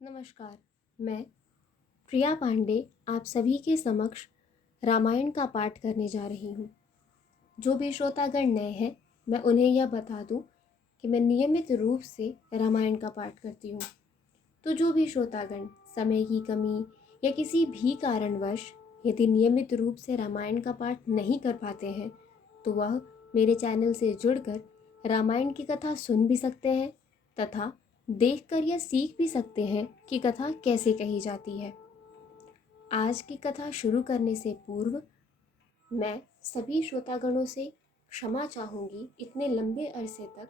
नमस्कार। मैं प्रिया पांडे आप सभी के समक्ष रामायण का पाठ करने जा रही हूँ। जो भी श्रोतागण नए हैं, मैं उन्हें यह बता दूँ कि मैं नियमित रूप से रामायण का पाठ करती हूँ। तो जो भी श्रोतागण समय की कमी या किसी भी कारणवश यदि नियमित रूप से रामायण का पाठ नहीं कर पाते हैं, तो वह मेरे चैनल से जुड़कर रामायण की कथा सुन भी सकते हैं तथा देखकर यह सीख भी सकते हैं कि कथा कैसे कही जाती है। आज की कथा शुरू करने से पूर्व मैं सभी श्रोतागणों से क्षमा चाहूँगी इतने लंबे अरसे तक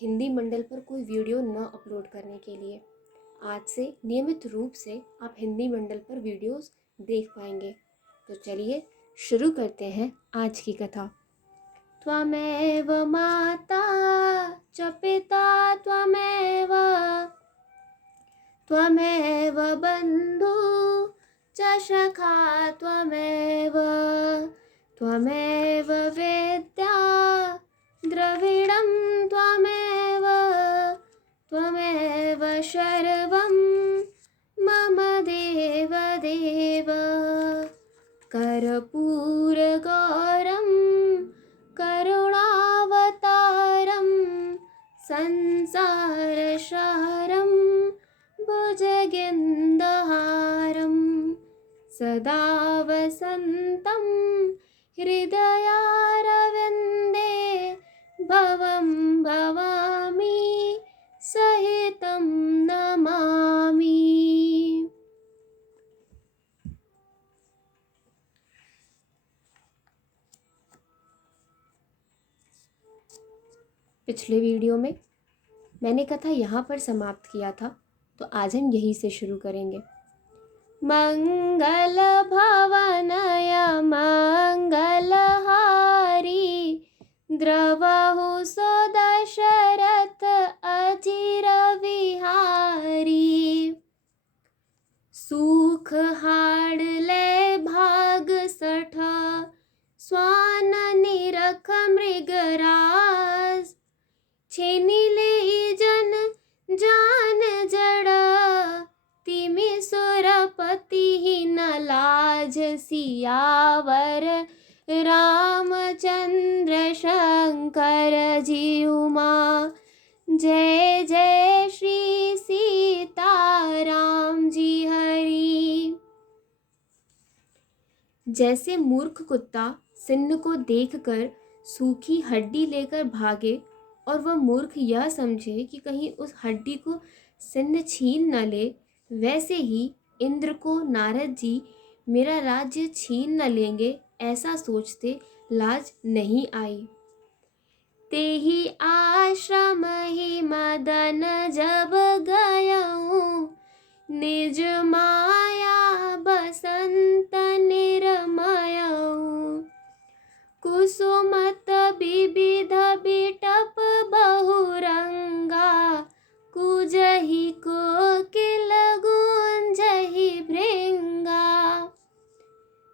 हिंदी मंडल पर कोई वीडियो न अपलोड करने के लिए। आज से नियमित रूप से आप हिंदी मंडल पर वीडियोस देख पाएंगे। तो चलिए शुरू करते हैं आज की कथा। त्वमेव माता च पिता त्वमेव त्वमेव बन्धु च सखा त्वमेव त्वमेव वेद्या द्रविडं त्वमेव त्वमेव सर्वं मम देव देव कर्पूरगौरं करुणावतारं संसारसारं भुजगेन्दुहारं सदा वसन्तं हृदयारविन्दे भवं भवामि सहितं नमामि। पिछले वीडियो में मैंने कथा यहाँ पर समाप्त किया था, तो आज हम यहीं से शुरू करेंगे। मंगल भवनय मंगलहारी द्रवहु सो दशरथ अचिर विहारी सुख हाडले भाग सठ स्वान निरख मृगराज छेनिले जन जान जड़ा तिमि सुरपति न लाज सियावर रामचंद्र शंकर जीउमा जय जय श्री सीताराम जी हरि। जैसे मूर्ख कुत्ता सिंह को देखकर सूखी हड्डी लेकर भागे और वह मूर्ख यह समझे कि कहीं उस हड्डी को सिंह छीन न ले, वैसे ही इंद्र को नारद जी मेरा राज्य छीन न लेंगे ऐसा सोचते लाज नहीं आई। तेहि आश्रम ही मदन जब गयऊँ निज माया बसंत निर्मयऊँ कुसुमत विविध बिटप बहुरंगा कुजहि कोकिल गूंजहि भृंगा।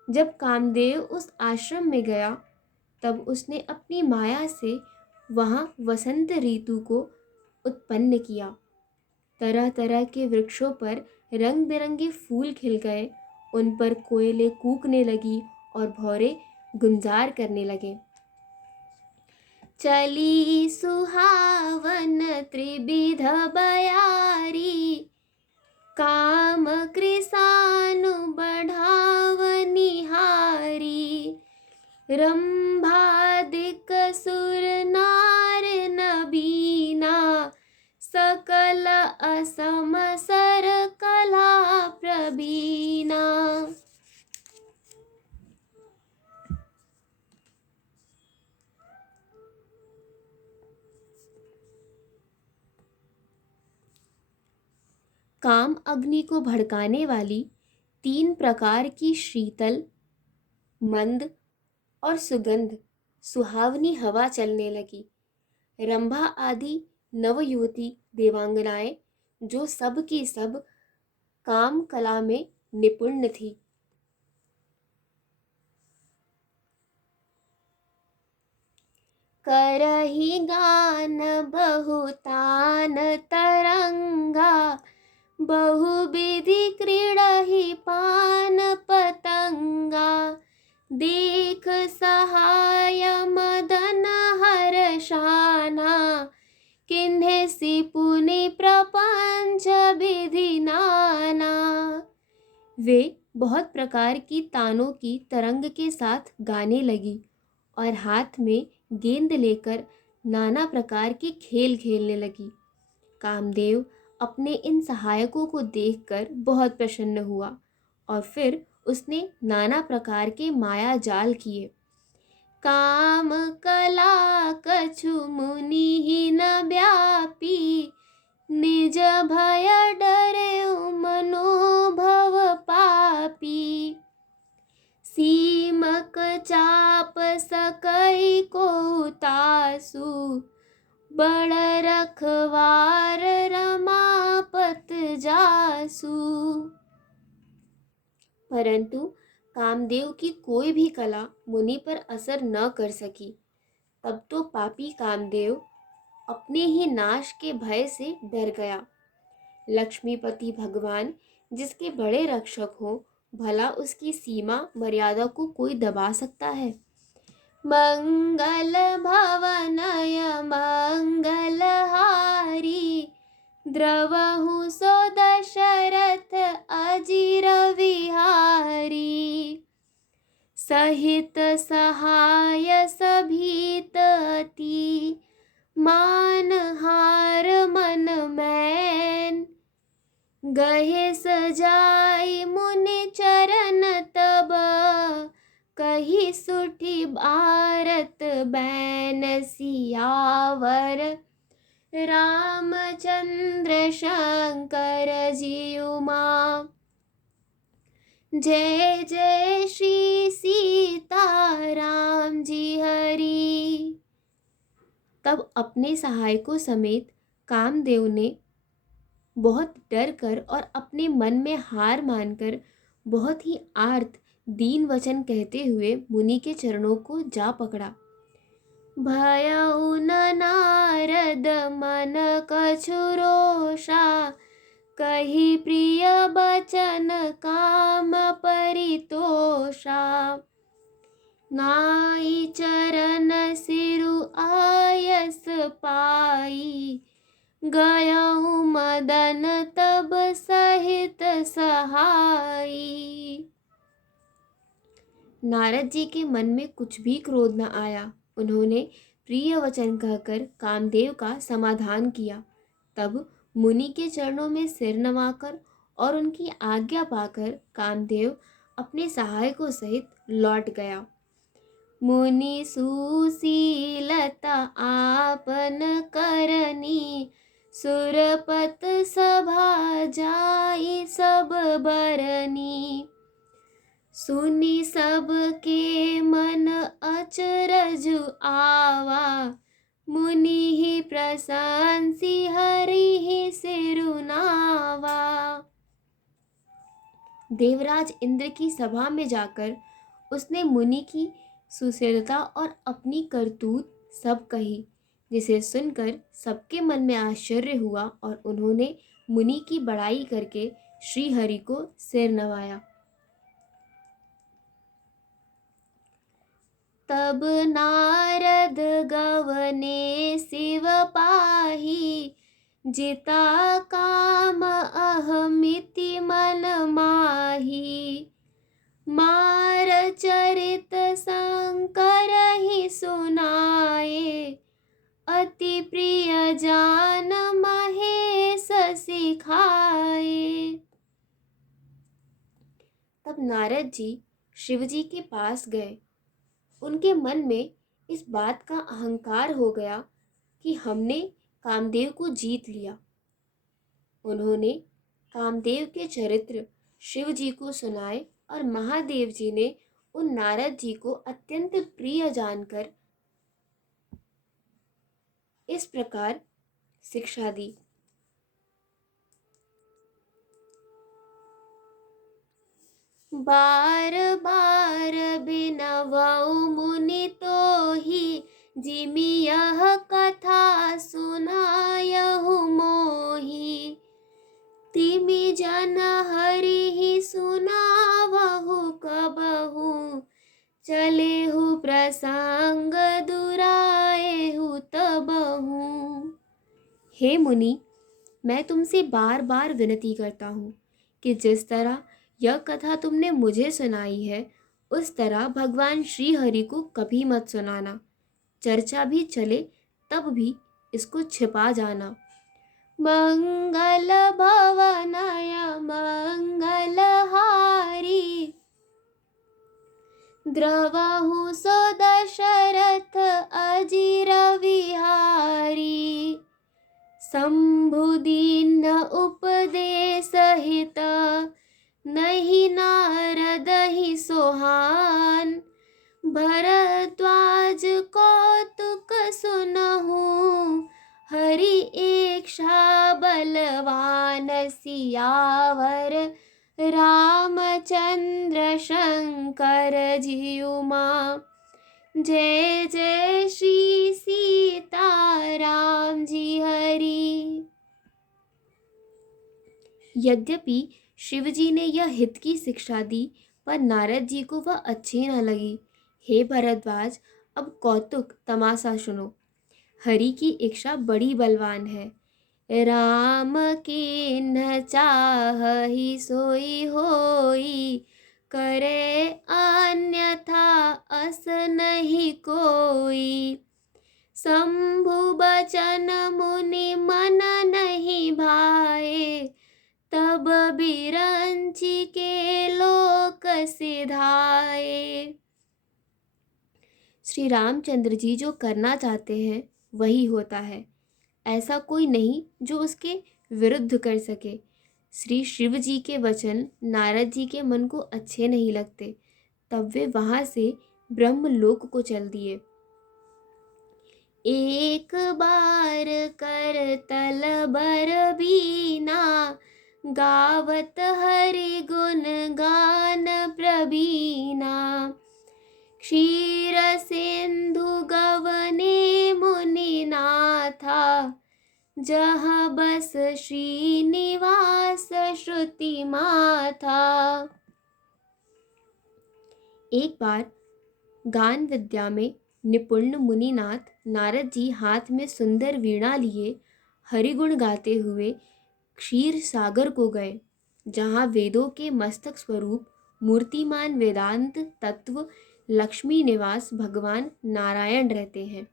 जब कामदेव उस आश्रम में गया तब उसने अपनी माया से वहाँ वसंत ऋतु को उत्पन्न किया। तरह तरह के वृक्षों पर रंग बिरंगे फूल खिल गए, उन पर कोयलें कूकने लगी और भौरे गुंजार करने लगे। चली सुहावन त्रिविध बयारी काम कृसानु बढ़ावनिहारी रंभादिक सुर नार नबीना सकल असम सर कला प्रवीणा। काम अग्नि को भड़काने वाली 3 प्रकार की शीतल, मंद और सुगंध सुहावनी हवा चलने लगी। रंभा आदि नवयुवती देवांगनाएं जो सब की सब काम कला में निपुण थी, करही गान बहुतान तरंगा बहुविधि क्रीडहि पान पतंगा, देख सहाय मदन हर्षाना, किन्हेसि पुनि प्रपंच विधि नाना। वे बहुत प्रकार की तानों की तरंग के साथ गाने लगी और हाथ में गेंद लेकर नाना प्रकार के खेल खेलने लगी। कामदेव अपने इन सहायकों को देखकर बहुत प्रसन्न हुआ और फिर उसने नाना प्रकार के माया जाल किए। काम कला कछु मुनि ही न व्यापी, निज भय डरे मनोभव पापी। सीमक चाप सकई को तासु, बड़ रखवार रमापत जासु। परंतु कामदेव की कोई भी कला मुनि पर असर न कर सकी। तब तो पापी कामदेव अपने ही नाश के भय से डर गया। लक्ष्मीपति भगवान जिसके बड़े रक्षक हो, भला उसकी सीमा मर्यादा को कोई दबा सकता है। मंगल भवनय मंगल हारी, द्रवहु सो दशरथ अजीर विहारी। सहित सहाय सभीत अति, मानहार मन मैन। गहे सजाई मुनि चरण तब, कही सुठी भारत बैन। सियावर रामचंद्र शंकर जीउमा, जय जय श्री सीताराम जी हरि। तब अपने सहायकों समेत कामदेव ने बहुत डर कर और अपने मन में हार मानकर बहुत ही आर्त दीन वचन कहते हुए मुनि के चरणों को जा पकड़ा। भयउ न नारद मन कछु रोषा, कही प्रिय बचन काम परितोषा। नाई चरण सिरु आयस पाई, गयउ मदन तब सहित सहाई। नारद जी के मन में कुछ भी क्रोध न आया। उन्होंने प्रिय वचन कहकर कामदेव का समाधान किया। तब मुनि के चरणों में सिर नवाकर और उनकी आज्ञा पाकर कामदेव अपने सहायकों सहित लौट गया। मुनि सुशीलता आपन करनी, सुरपत सभा जाई सब बरनी। सुनी सब के मन अचरजु आवा, मुनि ही प्रशंसी हरि ही सिरुनावा। देवराज इंद्र की सभा में जाकर उसने मुनि की सुशीलता और अपनी करतूत सब कही, जिसे सुनकर सबके मन में आश्चर्य हुआ और उन्होंने मुनि की बड़ाई करके श्री हरि को सिर नवाया। तब नारद गवने शिव पाही, जिता काम अहमिति मन माही। मार चरित शंकर ही सुनाए, अति प्रिय जान महेश सिखाए। तब नारद जी शिव जी के पास गए। उनके मन में इस बात का अहंकार हो गया कि हमने कामदेव को जीत लिया। उन्होंने कामदेव के चरित्र शिव जी को सुनाए और महादेव जी ने उन नारद जी को अत्यंत प्रिय जानकर इस प्रकार शिक्षा दी। बार बार बिनवउ मुनि तो ही, जिमि यह कथा सुनायहु मोहि। तिमि जन हरि सुनावहु कबहु, चले हु प्रसंग दुराए हु तबहु। हे मुनि, मैं तुमसे बार बार विनती करता हूँ कि जिस तरह यह कथा तुमने मुझे सुनाई है, उस तरह भगवान श्री हरि को कभी मत सुनाना। चर्चा भी चले तब भी इसको छिपा जाना। मंगल भवनाय मंगलहारी, द्रवहु सो दशरथ अजिर विहारी। शंभुदीन उपदेश हित, नहीं नारद ही सोहान। भरद्वाज कौतुक सुनहु, हरि इच्छा बलवान। सियावर रामचंद्र शंकर जियुमा, जय जय श्री सीताराम जी हरि। यद्यपि शिवजी ने यह हित की शिक्षा दी, पर नारद जी को वह अच्छी न लगी। हे भरद्वाज, अब कौतुक तमाशा सुनो। हरि की इच्छा बड़ी बलवान है। राम कीन्ह चाहहि सोई होई, करे अन्यथा अस नहीं कोई। शंभु बचन मुनि मन नहीं भाए, तब बिरंची के लोक सिधाए। श्री रामचंद्र जी जो करना चाहते हैं वही होता है, ऐसा कोई नहीं जो उसके विरुद्ध कर सके। श्री शिव जी के वचन नारद जी के मन को अच्छे नहीं लगते, तब वे वहां से ब्रह्मलोक को चल दिए। एक बार कर तल बर बीना, गावत हरि गुण गान प्रवीणा। क्षीर सिंधु गवने मुनिनाथा, जहाँ बस श्रीनिवास श्रुति माथा। एक बार गान विद्या में निपुण मुनिनाथ नारद जी हाथ में सुंदर वीणा लिए हरिगुण गाते हुए क्षीर सागर को गए, जहाँ वेदों के मस्तक स्वरूप मूर्तिमान वेदांत तत्व लक्ष्मी निवास भगवान नारायण रहते हैं।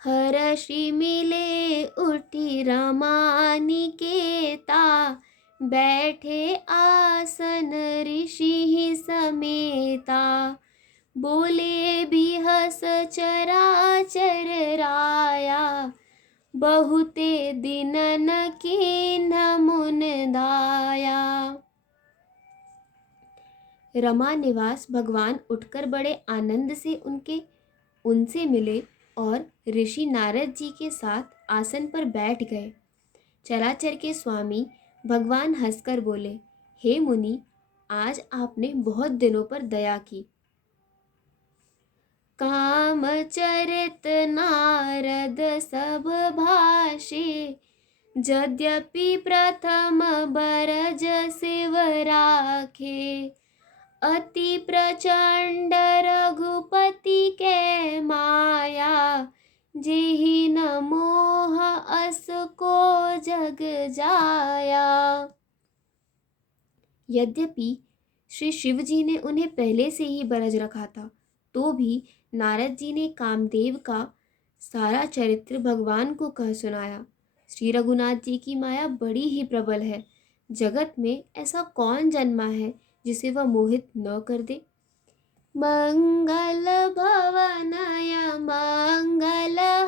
हर्षि मिले उठी रमा निकेता, बैठे आसन ऋषि ही समेता। बोले बिहस चराचर राया, बहुते दिनन कीन्ह मुन दाया। रमा निवास भगवान उठकर बड़े आनंद से उनसे मिले और ऋषि नारद जी के साथ आसन पर बैठ गए। चराचर के स्वामी भगवान हंसकर बोले, हे मुनि, आज आपने बहुत दिनों पर दया की। काम चरित नारद सब भाषे, यद्यपि प्रथम बरज शिव राखे। अति प्रचंड रघुपति के माया, जेहि न मोह अस को जग जाया। यद्यपि श्री शिव जी ने उन्हें पहले से ही बरज रखा था, तो भी नारद जी ने कामदेव का सारा चरित्र भगवान को कह सुनाया। श्री रघुनाथ जी की माया बड़ी ही प्रबल है। जगत में ऐसा कौन जन्मा है जिसे वह मोहित न कर दे। मंगल भवनाय मंगलहारी,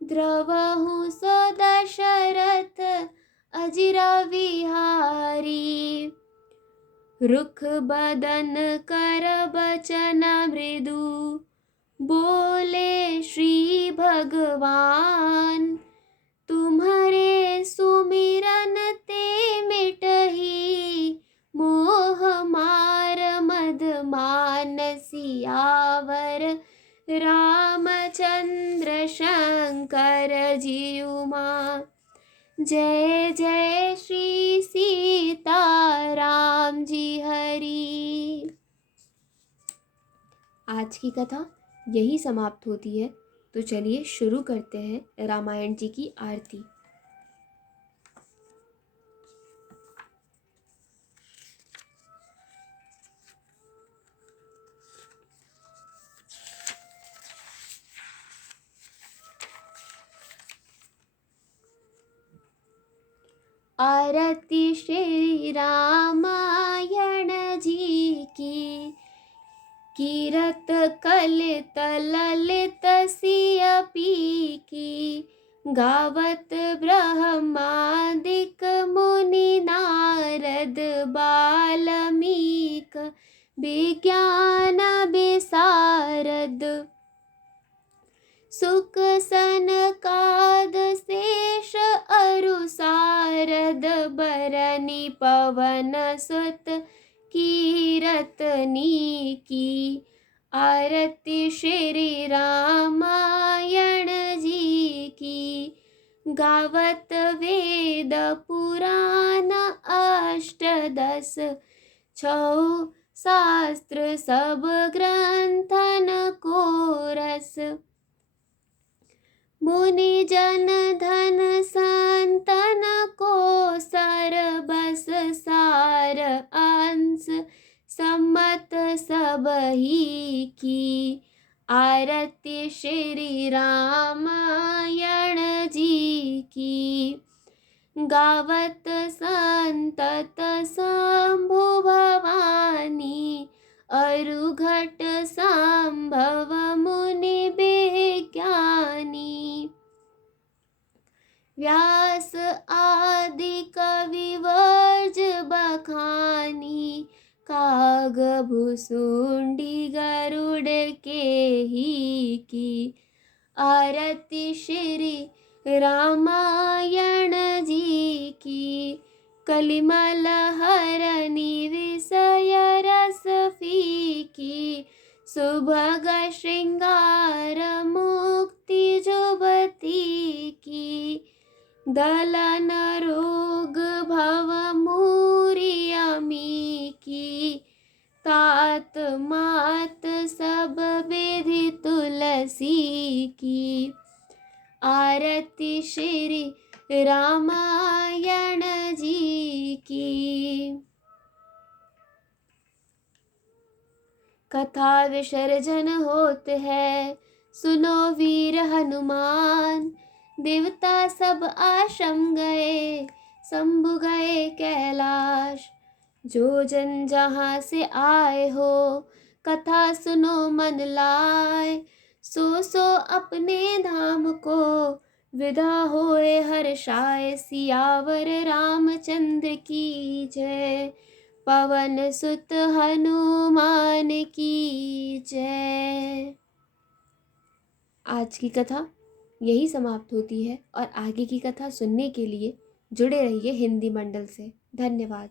द्रवहु सो दशरथ अजिर विहारी। रुख बदन कर बचन मृदु, बोले श्री भगवान। तुम्हारे सुमिरन ते मिटहि, मोह मार मद मान। सियावर रामचंद्र शंकर जी उमा। जय जय श्री सीताराम जी हरि। आज की कथा यही समाप्त होती है, तो चलिए शुरू करते हैं रामायण जी की आरती। आरती श्री रामायण जी की, कीरत कलित ललित सिय पी की। गावत ब्रह्मादिक मुनि नारद बाल्मीक विज्ञान विशारद। सुक सनकाद शेष अरु सारद बरनी पवन सुत कीरतनी की। आरती श्री रामायण जी की, गावत वेद पुराण अष्टदश। छौ शास्त्र सब ग्रंथन को रस। मुनि जन धन संतन को सर बस सार अंश सम्मत सब ही की। आरती श्री रामायण जी की, गावत संतत शंभु भवानी। अरुघट संभव मुनि विज्ञानी। व्यास आदि कवि वर्ज बखानी। काग भुसुंडी गरुड़ के ही की। आरती श्री रामायण जी की, कलिमल हरनि विषय रस फीकी। सुभग श्रृंगार मुक्ति जुबती की। दलन रोग भव मूरी अमी की। तात मात सब विधि तुलसी की। आरती श्री रामायण जी की। कथा विसर्जन होत है, सुनो वीर हनुमान। देवता सब आश्रम गए, शंभु गए कैलाश। जो जन जहाँ से आए हो, कथा सुनो मन लाए। सो अपने धाम को विदा होए हर्षाय। सियावर रामचंद्र की जय, पवन सुत हनुमान की जय। आज की कथा यही समाप्त होती है और आगे की कथा सुनने के लिए जुड़े रहिए हिंदी मंडल से। धन्यवाद।